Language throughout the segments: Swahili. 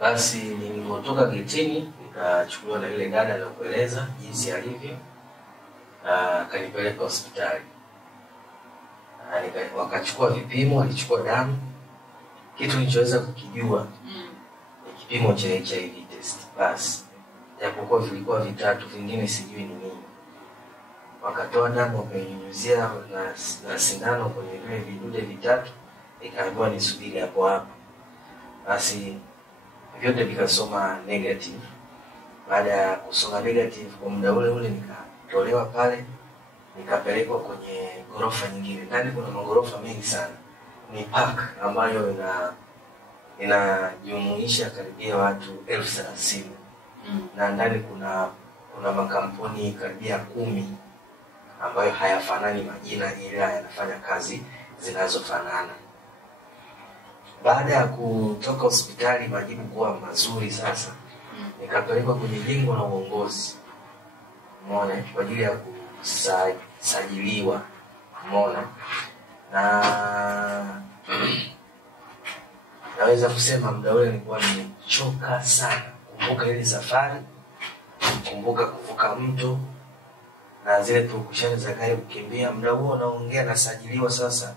Basi nilipotoka getini nikachukuliwa na ile dada aliyokueleza jinsi alivyo, akanipeleka hospitali. Wakachukua vipimo, alichukua damu. Kitu nilichoweza kukijua ni kipimo cha HIV test basi. Japokuwa vilikuwa vitatu, vingine sijui ni nini. Wakatoa damu wakainyunyuzia na sindano kwenye vile vidude vitatu, ikaambiwa nisubiri hapo hapo. Basi vyote vikasoma negative. Baada ya kusoma negative kwa muda ule ule nikatolewa pale, nikapelekwa kwenye ghorofa nyingine. Ndani kuna magorofa mengi sana. Ni park ambayo inajumuisha karibia watu 30,000. Na ndani kuna makampuni karibia 10 ambayo hayafanani majina, ila yanafanya kazi zinazofanana. Baada ya kutoka hospitali majibu kuwa mazuri sasa, nikapelekwa kwenye jengo la uongozi. Umeona, kwa ajili ya kusajiliwa. Umeona. Na naweza kusema muda ule nilikuwa nimechoka sana. Kumbuka ile safari, kumbuka kuvuka mto na zile purukushani za gari kukimbia. Muda huo naongea nasajiliwa sasa,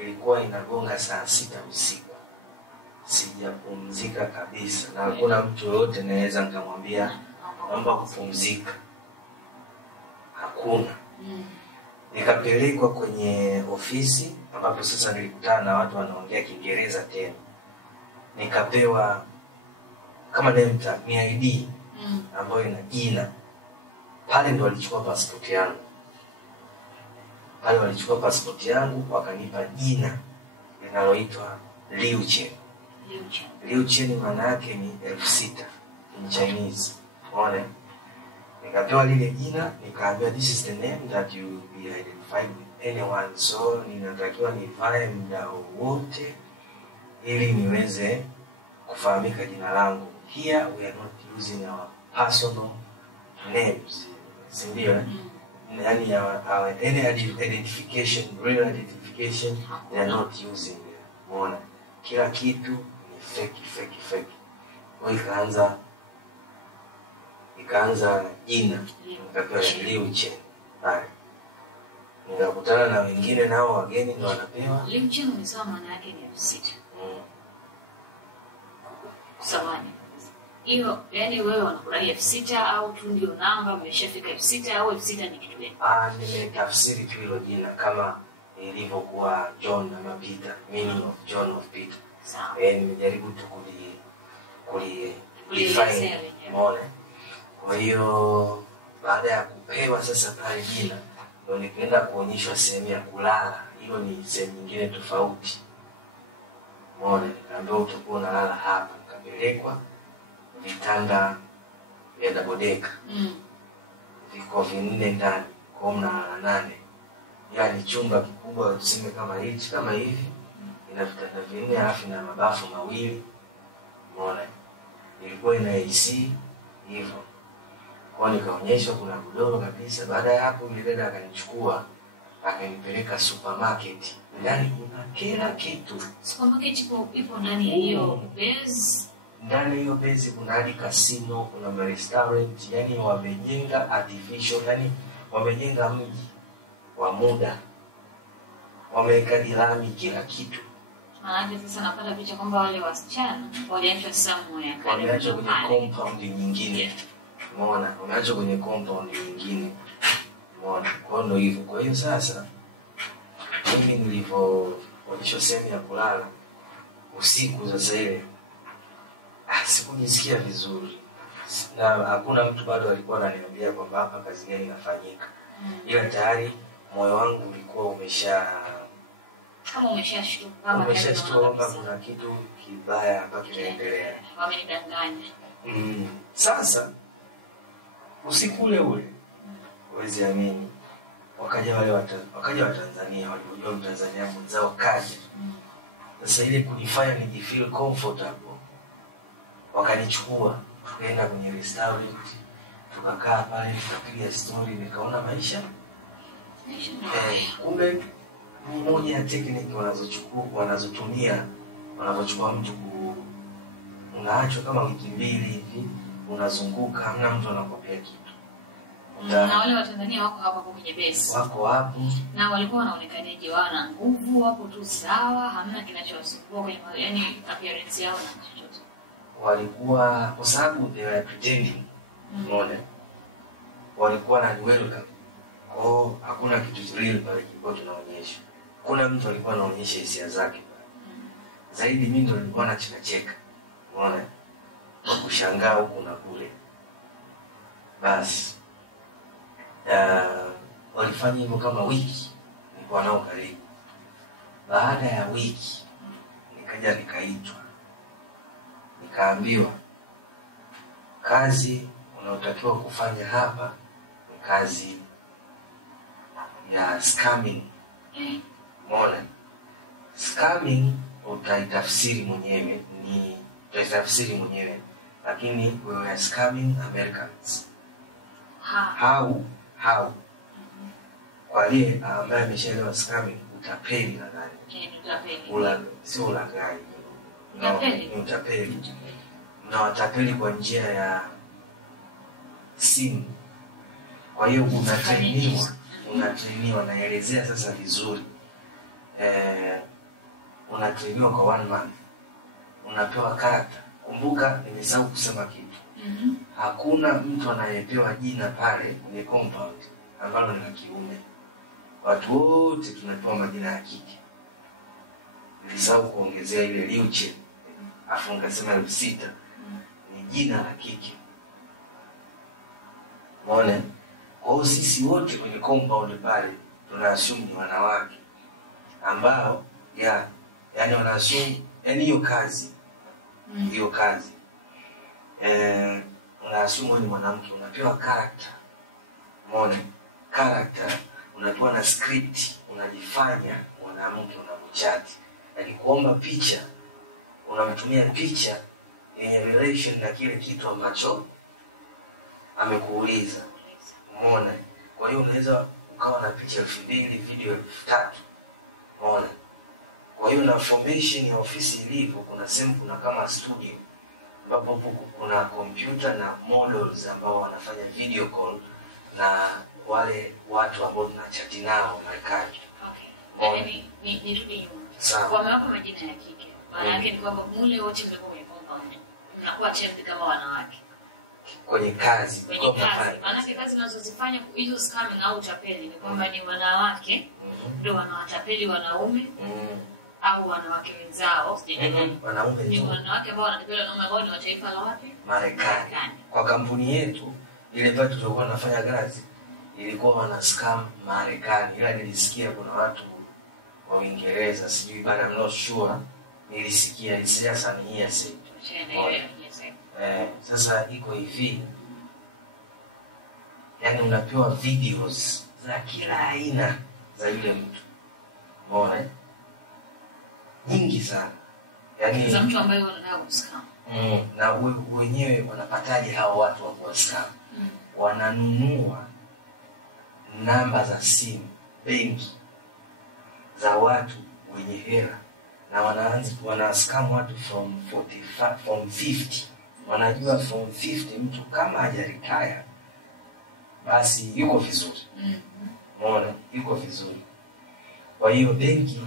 ilikuwa inagonga saa 6 usiku. Sijapumzika kabisa, na hakuna mtu yote naweza nikamwambia naomba kupumzika. Hakuna. Nikapelekwa kwenye ofisi ambapo sasa nilikutana na watu wanaongea Kiingereza tena. Nikapewa kama name tag, ni ID ambayo ina jina. Pale ndo walichukua passport yangu. Pale walichukua passport yangu wakanipa jina linaloitwa Liu Chen. Liu Chen maana yake ni 6,000 in Chinese. Unaona? Nikapewa lile jina, nikaambiwa this is the name that you will be identified with anyone. So ninatakiwa nivae muda wote ili niweze kufahamika jina langu. Here we are not using our personal names. Sindio? Yani any identification, real identification, they are not using. Unaona? Kila kitu ni fake. Kwa ikaanza jina, nikapewa Liu Chen. Nikakutana na wengine nao wageni ndio wanapewa. Liu Chen umesema maana yake ni 6,000. Samani. Hiyo yani wewe unakudai 6,000 au tu ndio namba umeshafika 6,000 au 6,000 ni kitu gani? Nimetafsiri tu hilo jina kama ilivyokuwa John ama Peter, meaning of John of Peter. Sawa. Nimejaribu tu define more. Kwa hiyo baada ya kupewa sasa pale jina, ndio nikaenda kuonyeshwa sehemu ya kulala. Hiyo ni sehemu nyingine tofauti. Umeona, nikaambiwa utakuwa unalala hapa. Nikapelekwa vitanda vya double decker. Viko 4 ndani, kwa mnalala 8. Yaani chumba kikubwa tuseme kama hichi, kama hivi. Ina vitanda 4 alafu na mabafu 2. Umeona? Ilikuwa ina AC hivyo. Kwa nikaonyeshwa kuna godoro kabisa. Baada ya hapo yule dada akanichukua akanipeleka supermarket. Ndani kuna kila kitu. Supermarket ipo ndani ya hiyo base. Ndani hiyo base kuna hadi casino, kuna restaurant, yani wamejenga artificial, yani wamejenga mji wa muda. Wameweka lami kila kitu. Maana sasa napata picha kwamba wale wasichana waliachwa somewhere karibu wameachwa kwenye compound nyingine. Umeona, wameachwa kwenye compound nyingine. Umeona, kwa ndo hivyo. Kwa hiyo sasa mimi nilivyoonyeshwa sehemu ya kulala usiku sasa ile sikujisikia vizuri. Na hakuna mtu bado alikuwa ananiambia kwamba hapa kazi gani inafanyika. Ila tayari moyo wangu ulikuwa kama umeshashtuka kwamba kuna kitu kibaya hapa kinaendelea. Wamenidanganya. Sasa usiku ule huwezi amini, wakaja Watanzania, walijua Mtanzania mwenzao kaja. Sasa ile kunifanya nijifeel comfortable, wakanichukua tukaenda kwenye restaurant, tukakaa pale tukapiga story, nikaona maisha. Kumbe moja ya technique wanazotumia wanapochukua mtu unaachwa kama wiki 2 hivi, unazunguka, hamna mtu anakwambia kitu. Na wale wa Tanzania wako hapa kwenye base. Wako hapo. Na walikuwa wanaonekanaje, wana nguvu, wapo tu sawa, hamna kinachowasumbua kwenye yani appearance yao na chochote. Walikuwa kwa sababu they were pretending. Unaona? Walikuwa na welcome. Kwa hakuna kitu real pale kilikuwa tunaonyesha. Kuna mtu alikuwa anaonyesha hisia zake. Zaidi mimi ndo nilikuwa nacheka. Unaona? Kwa kushangaa huko na kule. Basi walifanya hivyo kama wiki, nilikuwa nao karibu. Baada ya wiki nikaja nikaitwa, nikaambiwa kazi unaotakiwa kufanya hapa ni kazi ya scamming. Umeona? Scamming utaitafsiri mwenyewe, lakini we were scamming Americans. How? Kwa hiyo ambaye ameshaelewa scamming, utapeli nadhani. Sio ulaghai. Ni utapeli. Na watapeli kwa njia ya simu. Kwa hiyo unatrainiwa, naelezea sasa vizuri. Unatrainiwa kwa 1 month. Unapewa character. Kumbuka nimesahau kusema kitu. Hakuna mtu anayepewa jina pale kwenye compound ambalo ni la kiume. Watu wote tunapewa majina ya kike. Nilisahau kuongezea ile Liuche. Afu ngasema 6 ni jina la kike. Umeona? Kwa hiyo sisi wote kwenye compound pale tunaassume ni wanawake ambao yani wanaassume hiyo kazi. Unaassume ni mwanamke, unapewa character. Umeona? Character, unapewa na script, unajifanya mwanamke, unamchati. Yaani kuomba picha, unamtumia picha yenye relation na kile kitu ambacho amekuuliza. Umeona? Kwa hiyo unaweza ukawa na picha 2000, video 3000. Umeona? Kwa hiyo na formation ya ofisi ilivyo, kuna sehemu kuna kama studio ambapo kuna computer na models ambao wanafanya video call na wale watu ambao tunachati nao Marekani. Okay. Ni sawa. Wamewapa majina ya kike. Maana yake ni kwamba mule wote mko kwenye compound. Mnakuwa chembe kama wanawake. Kwenye kazi. Maana yake kazi unazozifanya hizo scamming au utapeli ni kwamba ni wanawake ndio wanawatapeli wanaume. Au wanawake wenzao, wanaume ni wanawake ambao wanatapeli wanaume ambao ni wa taifa la wapi? Marekani. Kwa kampuni yetu ile pale tulikuwa tunafanya kazi ilikuwa wana scam Marekani. Ila nilisikia kuna watu wa Uingereza, sijui bana, I'm not sure. Nilisikia siasa ni hearsay. Sasa iko hivi. Yaani unapewa videos za kila aina za yule mtu. Umeona? Nyingi sana. Yaani za mtu ambaye wanataka kuscam. Na wenyewe wanapataje hao watu wa kuscam? Wananunua namba za simu benki za watu wenye hela na wanascam watu from 50. Wanajua from 50 mtu kama hajaretire basi yuko vizuri. Umeona? Yuko vizuri. Kwa hiyo benki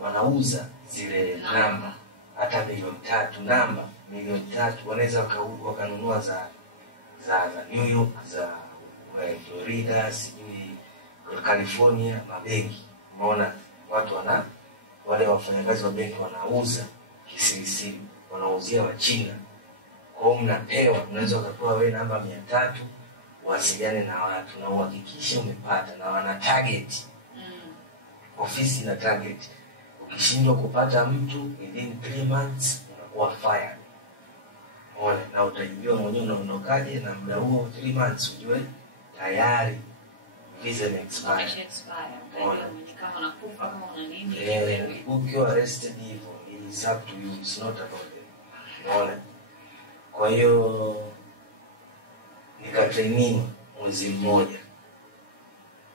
wanauza zile namba hata $3 million, namba $3 million wanaweza wakanunua za New York, za Florida, sijui California, mabenki. Umeona? Watu wale wafanyakazi wa benki wanauza kisirisiri, wanauzia wa China. Kwa hiyo mnapewa, unaweza ukapewa wewe namba 300 uwasiliane na watu na uhakikishe umepata, na wana target. Ofisi na target. Ukishindwa kupata mtu within 3 months unakuwa fired. Umeona? Na utajijua mwenyewe unaondokaje, na muda huo 3 months ujue tayari visa expire. Kama unakufa kama una nini. Ukiwa arrested hivyo is up to you, it's not about them. Umeona? Kwa hiyo nikatrainiwa mwezi mmoja.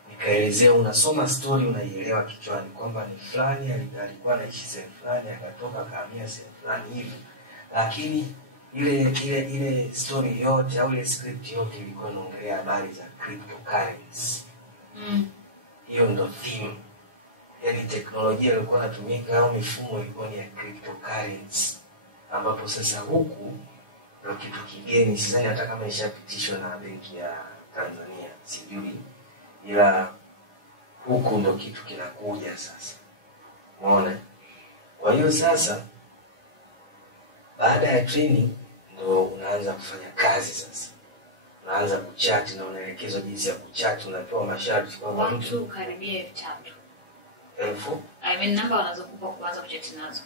Nikaelezea, unasoma story unaielewa kichwani kwamba ni fulani alikuwa anaishi sehemu fulani akatoka akahamia sehemu fulani hivi. lakini ile story yote au ile script yote ilikuwa inaongelea habari za cryptocurrency. Hiyo ndo theme. Yaani teknolojia ilikuwa inatumika au mifumo ilikuwa ni ya cryptocurrency, ambapo sasa huku ndio kitu kigeni. Sidhani hata kama ishapitishwa na benki ya Tanzania, sijui, ila huku ndo kitu kinakuja sasa. Umeona? Kwa hiyo sasa baada ya training ndo unaanza kufanya kazi sasa. Unaanza kuchat na unaelekezwa jinsi ya kuchat, unapewa masharti kwamba mtu karibia 3,000. I mean namba wanazokupa kuanza kuchat nazo.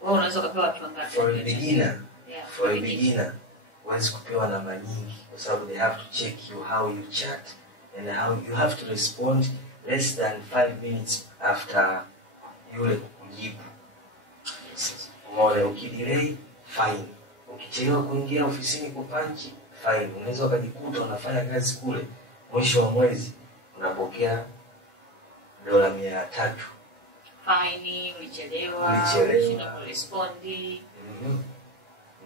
Wewe unaweza kupewa watu wangapi? For a beginner. Yeah, for a beginner. Huwezi kupewa namba nyingi kwa sababu they have to check you how you chat and how you have to respond less than 5 minutes after yule kujibu. Umeona, ukidelay fine. Ukichelewa kuingia ofisini kupanchi fine. Unaweza ukajikuta unafanya kazi kule, mwisho wa mwezi unapokea $300. Fine, ulichelewa kurespondi.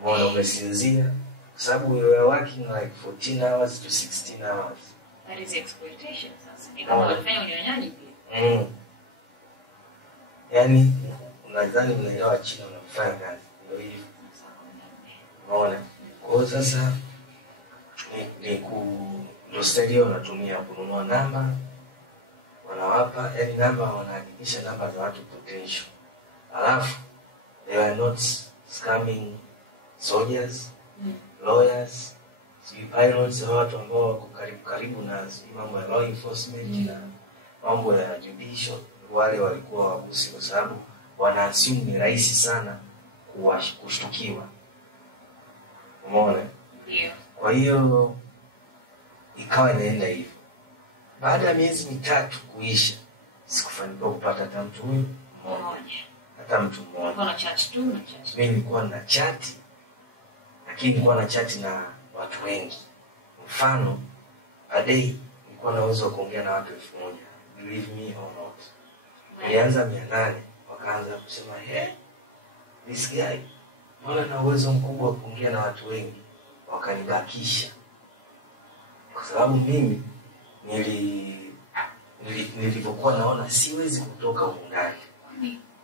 Umeona, umesinzia kwa sababu you are working like 14 hours to 16 hours. That is exploitation sasa. Ni kama unafanya unyonyaji pia. Yaani unadhani unaelewa China unafanya kazi. Ndio hivyo. Unaona? Kwa hiyo sasa ndio style wanatumia kununua namba, wanawapa yaani namba, wanahakikisha namba za watu potential. Alafu they are not scamming soldiers, lawyers, pilots, watu ambao wako karibu na mambo ya law enforcement na mambo ya judicial. Wale walikuwa wagusi kwa sababu wana assume ni rahisi sana kushtukiwa. Umeona? Yeah. Kwa hiyo ikawa inaenda hivyo. Baada ya miezi 3 kuisha, sikufanikiwa kupata hata mtu huyu mmoja. Hata mtu mmoja. Kuna chat tu na chat. Mimi nilikuwa na chat, lakini nilikuwa na chat na watu wengi. Mfano, a day nilikuwa na uwezo wa kuongea na watu 1000. Believe me or not. Nilianza 800, wakaanza kusema, this guy, mbona na uwezo mkubwa wa kuongea na watu wengi? Wakanibakisha. Kwa sababu mimi nilipokuwa naona siwezi kutoka huko ndani.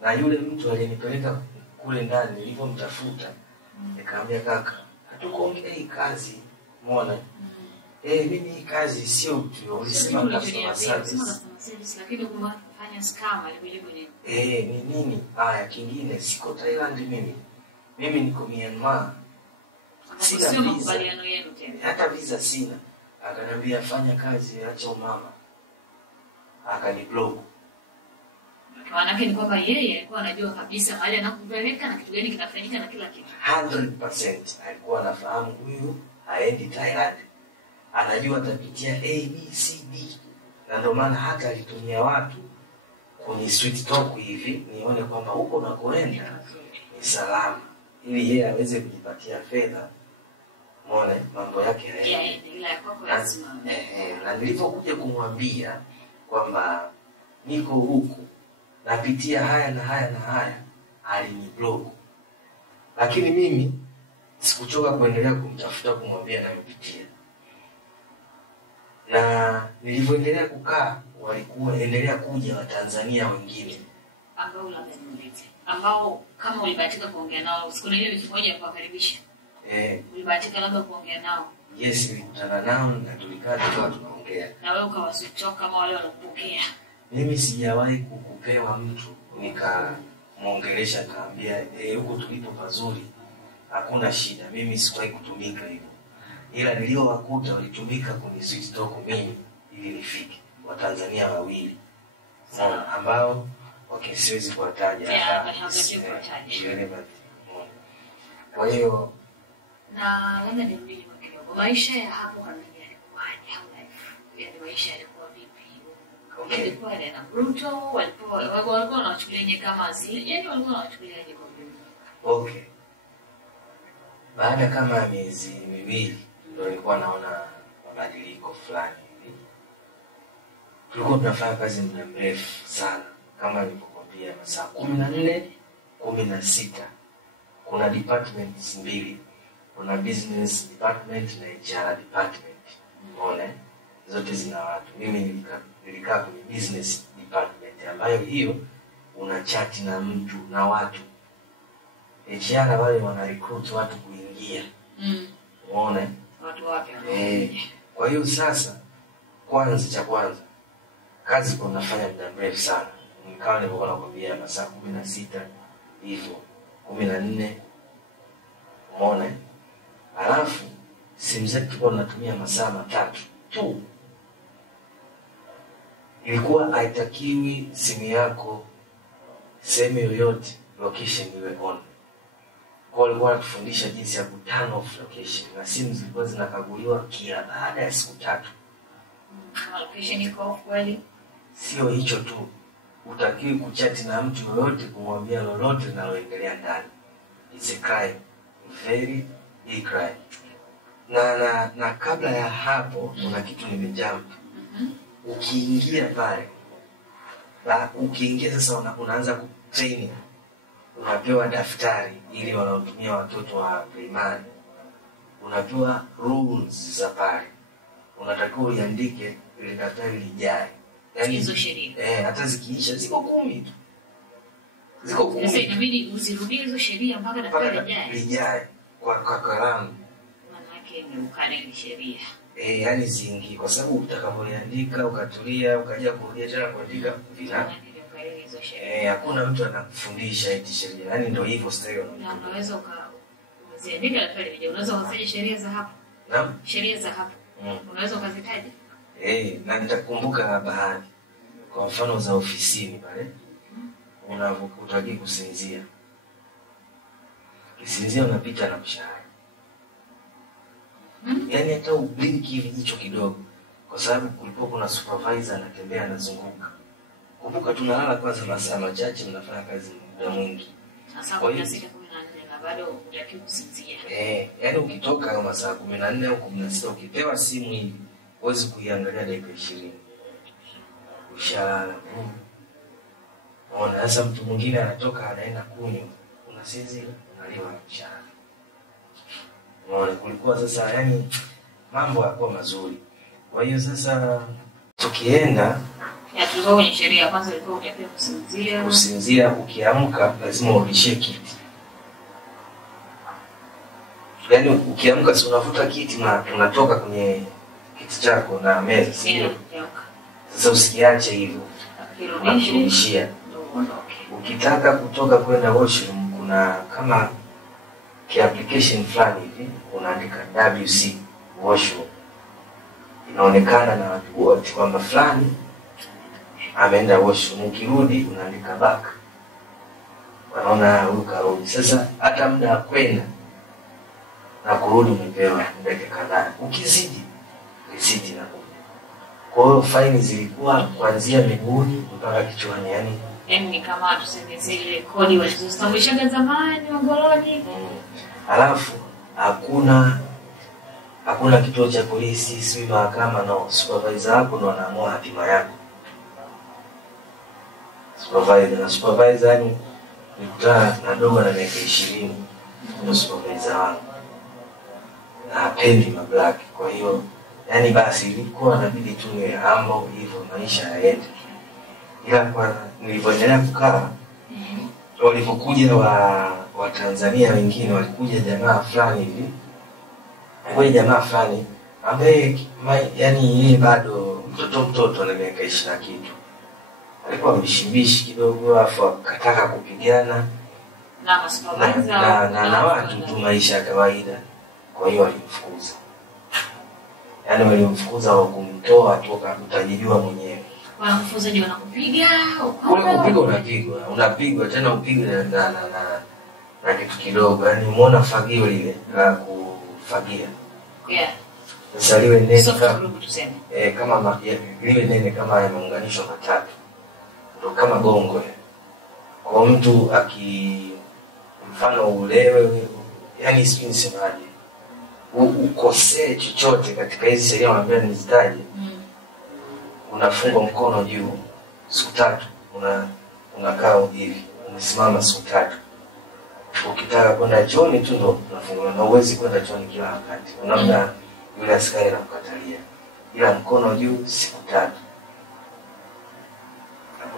Na yule mtu alinipeleka kule ndani, nilipomtafuta nikamwambia, kaka, hatukuongea hii kazi. Umeona? Mimi hii kazi sio mtu ulisema customer service. Lakini kumfanya scam alivyojibu nini? Ni nini? Kingine siko Thailand mimi. Mimi niko Myanmar. Sina makubaliano yenu tena. Hata visa sina. Akaniambia fanya kazi, acha umama. Akaniblock. Maana yake ni kwamba yeye alikuwa anajua kabisa mahali anakupeleka na kitu gani kinafanyika na kila kitu. 100% alikuwa anafahamu huyu haendi Thailand. Anajua atapitia A, B, C, D. Na ndio maana hata alitumia watu kwenye sweet talk hivi nione kwamba huko unakoenda ni salama, ili yeye aweze kujipatia fedha. Umeona mambo yake na nilipokuja kumwambia kwamba niko huku napitia haya na haya na haya, aliniblock. Lakini mimi sikuchoka kuendelea kumtafuta kumwambia nayopitia. Na nilivyoendelea kukaa, walikuwa endelea kuja Watanzania wengine ambao kama ulibahatika kuongea nao siku ile wiki moja kwa karibisha. Ulibahatika labda kuongea nao? Yes, nilikutana nao na tulikaa tunaongea. Na wewe ukawasitoka kama wale wanakupokea? Mimi sijawahi kukupewa mtu nikamuongelesha kaambia huko tulipo pazuri, hakuna shida. Mimi sikuwahi kutumika hivyo. Ila niliowakuta walitumika kwenye sweet talk mimi ili nifike. Watanzania wawili sana ambao siwezi kuwataja hapa. Kwa hiyo na labda nirudi kidogo, maisha ya hapo Kanadia yalikuwaje? How life, yaani maisha yalikuwa vipi? Ilikuwa na brutal, walikuwa wanachukuliaje kama zile, yaani walikuwa wanachukuliaje kwa vipi? Okay. Baada kama miezi 2 ndio nilikuwa naona mabadiliko fulani. Tulikuwa tunafanya kazi muda mrefu sana, kama nilivyokuambia, masaa 14, 16 kuna departments mbili, kuna business department na HR department. Unaona, zote zina watu. Mimi nilikaa kwenye business department, ambayo hiyo una chat na mtu na watu. HR wale wana recruit watu kuingia. Unaona, watu wapya. Kwa hiyo sasa cha kwanza kazi kunafanya muda mrefu sana. Nikawa nilikuwa nakwambia masaa 16 hivyo 14. Umeona? Alafu simu zetu tulikuwa tunatumia masaa 3 tu. Ilikuwa haitakiwi simu yako sehemu yoyote location iwe on. Kwa walikuwa wanatufundisha jinsi ya turn off location, na simu zilikuwa zinakaguliwa kila baada ya siku 3. Location iko off kweli? Sio hicho tu, utakiwi kuchati na mtu yoyote, kumwambia lolote linaloendelea ndani. It's a crime, very big crime. Na kabla ya hapo kuna kitu nimejump. Ukiingia pale, ukiingia sasa unaanza kutraining. Unapewa daftari ili wanaotumia watoto wa primary. Unapewa rules za pale. Unatakiwa uandike ile daftari lijae. Yaani hizo sheria. Hata zikiisha ziko 10 tu. Ziko 10. Sasa inabidi uzirudie hizo sheria mpaka daftari lijae kwa kalamu. Maana yake ni ukariri sheria. Yaani zingi, kwa sababu utakapoandika ukatulia ukaja kurudia tena kuandika vina. Hakuna mtu anakufundisha eti sheria. Yaani ndio hivyo stereo. Na unaweza ukaziandika daftari lijae. Unaweza kusaje sheria za hapo? Naam. Sheria za hapo. Unaweza ukazitaja? Na nitakumbuka na baadhi. Kwa mfano za ofisini pale. Unavyotakiwa kusinzia. Kisinzia unapita na mshahara. Yaani hata ublink hivi jicho kidogo, kwa sababu kulikuwa kuna supervisor anatembea anazunguka. Kumbuka tunalala kwanza masaa machache, mnafanya kazi muda mwingi. Sasa kwa 16 na bado hutakiwi kusinzia. Yaani ukitoka masaa 14 au 16 ukipewa simu hivi, huwezi kuiangalia dakika 20. Ushalala. Ona sasa mtu mwingine anatoka anaenda kunywa, unasinzia, unaliwa mshahara. Unaona, kulikuwa sasa yani mambo hayakuwa mazuri. Kwa hiyo sasa tukienda tulikuwa kwenye sheria kwanza, ilikuwa hutakiwi kusinzia. Kusinzia, ukiamka lazima urudishe kiti. Yaani ukiamka si unavuta kiti na unatoka kwenye kiti chako na meza, sio? Sasa usikiache hivyo. Urudishia. Ukitaka kutoka kwenda washroom, kuna kama application fulani hivi unaandika WC washroom. Inaonekana na watu wote kwamba fulani ameenda washroom. Ukirudi unaandika back. Wanaona huyu karudi. Sasa hata muda kwenda na kurudi umepewa dakika kadhaa. Ukizidi na kurudi. Kwa hiyo faini zilikuwa kuanzia miguuni mpaka kichwani, yani kama tuseme zile kodi walizotambulishaga zamani wangoloni. Alafu hakuna kituo cha polisi, si mahakama, na supervisor wako ndo anaamua hatima yako. Supervisor ni nikutana na dogo na miaka 20, ndio supervisor wangu. Na hapendi mablaki, kwa hiyo yani basi ilikuwa inabidi tu ni hambo hivyo maisha yaende. Ila kwa nilipoendelea kukaa, walipokuja wa Tanzania wengine, walikuja jamaa fulani hivi. Kwa jamaa fulani ambaye yani yeye bado mtoto na miaka 20 kitu. Alikuwa mshimbishi kidogo, afu akataka kupigana na supervisor na watu tu maisha ya kawaida. Kwa hiyo walimfukuza. Yaani walimfukuza wa kumtoa toka, utajijua mwenyewe. Wanakufuza ndio wanakupiga. Kule kupigwa unapigwa tena upigwe na kitu kidogo. Yaani umeona fagio lile la kufagia. Sasa liwe nene kama liwe nene kama yameunganishwa matatu. Ndio kama gongo. Kwa mtu mfano ulewe, yani sinisemaje, ukosee chochote katika hizi sheria wanaambia nizitaje. Unafungwa mkono juu siku 3, unakaa hivi, umesimama siku 3. ukitaka kwenda chooni tu ndo unafungua, na uwezi kwenda chooni kila wakati. Unaona yule askari anakukatalia. Ila mkono juu siku 3.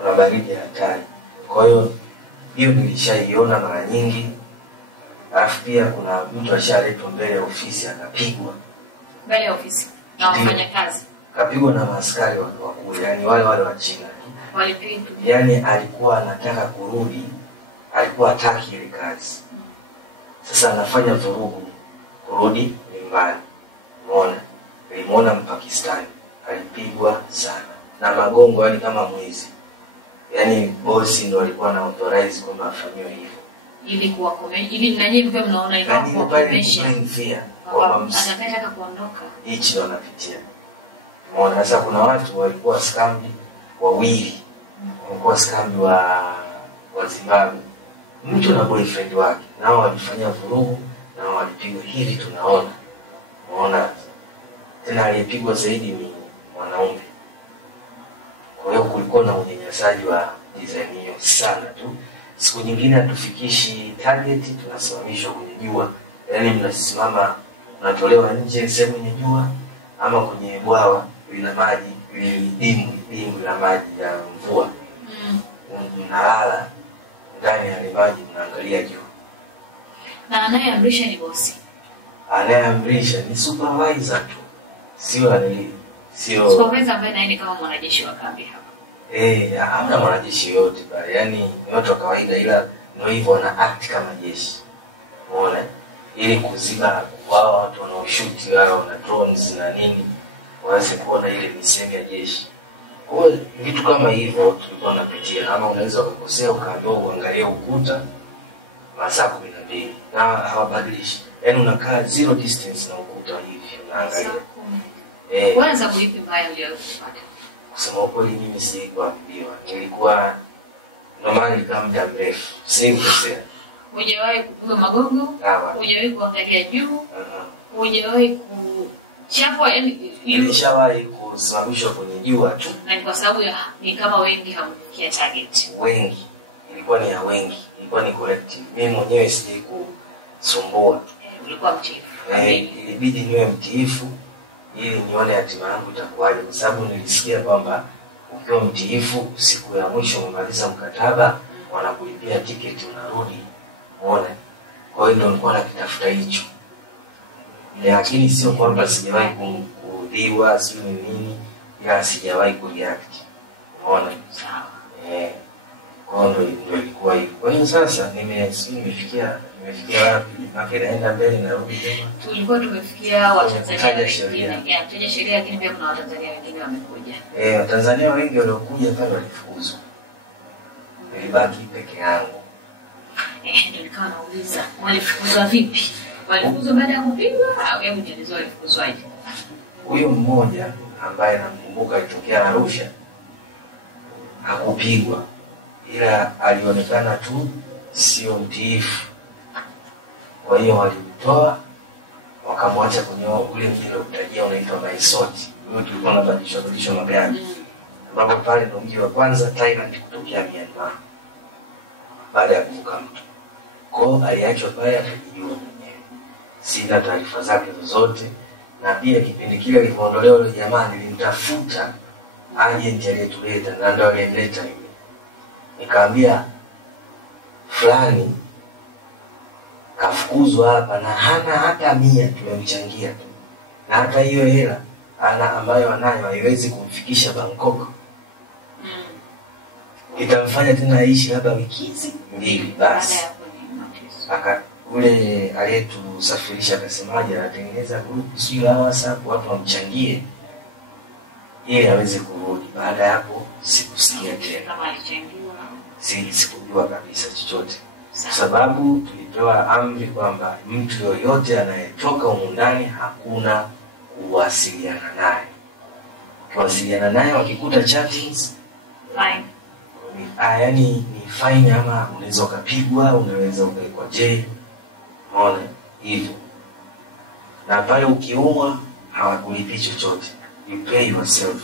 Kuna baridi hatari. Kwa hiyo nilishaiona mara nyingi. Alafu pia kuna mtu ashaletwa mbele ya ofisi akapigwa. Mbele ya ofisi na wafanya kazi. Kapigwa na maaskari wa kule, yani wale wa China. Walipigwa. Yani alikuwa anataka kurudi, alikuwa hataki ile kazi. Sasa anafanya vurugu kurudi nyumbani. Umeona? Nilimwona Mpakistani alipigwa sana na magongo, yani kama mwizi. Yani bosi ndo alikuwa na authorize kwamba afanywe hivyo. Ilikuwa ili na nyinyi pia mnaona ilikuwa komesha. Anataka kuondoka. Hichi ndo anapitia. Umeona? Sasa kuna watu walikuwa skambi wawili. Walikuwa skambi wa Zimbabwe. Mtu na boyfriend wake. Nao walifanya vurugu na walipigwa hivi tunaona. Umeona? Tena aliyepigwa zaidi ni mwanaume. Kwa hiyo kulikuwa na unyanyasaji wa design hiyo sana tu. Siku nyingine hatufikishi target, tunasimamishwa kwenye jua. Yaani mnasimama, unatolewa nje sehemu yenye jua ama kwenye bwawa lina maji, dimbwi la maji ya mvua. Mnalala ndani ya maji mnaangalia juu. Na anayeamrisha ni bosi. Anayeamrisha ni supervisor tu. Sio supervisor ambaye naye ni kama mwanajeshi wa kambi hapa. Hamna mwanajeshi yote pale. Yaani ni watu wa kawaida, ila ndio hivyo wana act kama jeshi. Umeona? Ili kuziba wao watu wanaoshuti wao na drones na nini, waweze kuona ile ni sehemu ya jeshi. Kwa hiyo vitu kama hivyo tulikuwa tunapitia. Kama unaweza kukosea ukaambiwa uangalie ukuta masaa 12 na hawabadilishi. Yaani unakaa zero distance na ukuta hivi unaangalia. Kwanza kulipi mbaya uliyopata? Kusema ukweli mimi sikuambiwa. Nilikuwa normally kama muda mrefu. Sikukosea. Hujawahi kupiga magongo? Hujawahi kuangalia juu? Hujawahi kuchapwa? Yani nilishawahi kusimamishwa kwenye jua tu. Na ni kwa sababu ni kama wengi hamfikia target. Wengi. Ilikuwa ni ya wengi. Ilikuwa ni collective. Mimi mwenyewe sije kusumbua. Ulikuwa mtiifu. Ilibidi niwe mtiifu ili nione hatima yangu itakuwaje, kwa sababu nilisikia kwamba ukiwa mtiifu siku ya mwisho umemaliza mkataba wanakulipia tiketi unarudi. Umeona? Kwa hiyo ndio nilikuwa nakitafuta hicho. Lakini sio kwamba sijawahi kudiwa sio nini, ila sijawahi kureact. Umeona? Sawa. Kwa hiyo ndio ilikuwa hivyo. Kwa hiyo sasa nimefikia wapi? Mpaka naenda mbele na rudi nyuma. Tulikuwa tumefikia Watanzania wengine. Tutaja sheria, lakini pia kuna Watanzania wengine wamekuja. Watanzania wengi waliokuja pale walifukuzwa. Nilibaki peke yangu. Ndio nikawa nauliza, walifukuzwa vipi? Walifukuzwa baada ya kupigwa au hebu nielezee walifukuzwaje? Huyo mmoja ambaye namkumbuka alitokea Arusha hakupigwa, ila alionekana tu sio mtiifu. Kwa hiyo walimtoa wakamwacha kwenye ule mji utajia unaitwa Maisoti. Huyo tulikuwa tunabadilishwa magari. Ambapo pale ndio mji wa kwanza Thailand kutokea Myanmar. Baada ya kuvuka mto. Kwa hiyo aliachwa pale akijijua mwenyewe. Sina taarifa zake zozote, na pia kipindi kile alipoondolewa yule jamaa nilimtafuta agent aliyetuleta na ndio aliyemleta yule. Nikaambia fulani kafukuzwa hapa na hana hata 100 tumemchangia tu. Na hata hiyo hela ambayo anayo haiwezi kumfikisha Bangkok. Itamfanya tena aishi labda wiki 2 basi. Ule aliyetusafirisha akasemaje, anatengeneza group sio la WhatsApp watu wamchangie ili aweze kurudi. Baada ya hapo sikusikia tena. Kama alichangiwa. Sikujua kabisa chochote. Sababu tulipewa amri kwamba mtu yoyote anayetoka huko ndani hakuna kuwasiliana naye. Kuwasiliana naye wakikuta chattings fine. Yaani ni fine, ama unaweza kupigwa, unaweza ukawekwa jail. Unaona hivyo. Na pale ukiumwa hawakulipi chochote. You pay yourself.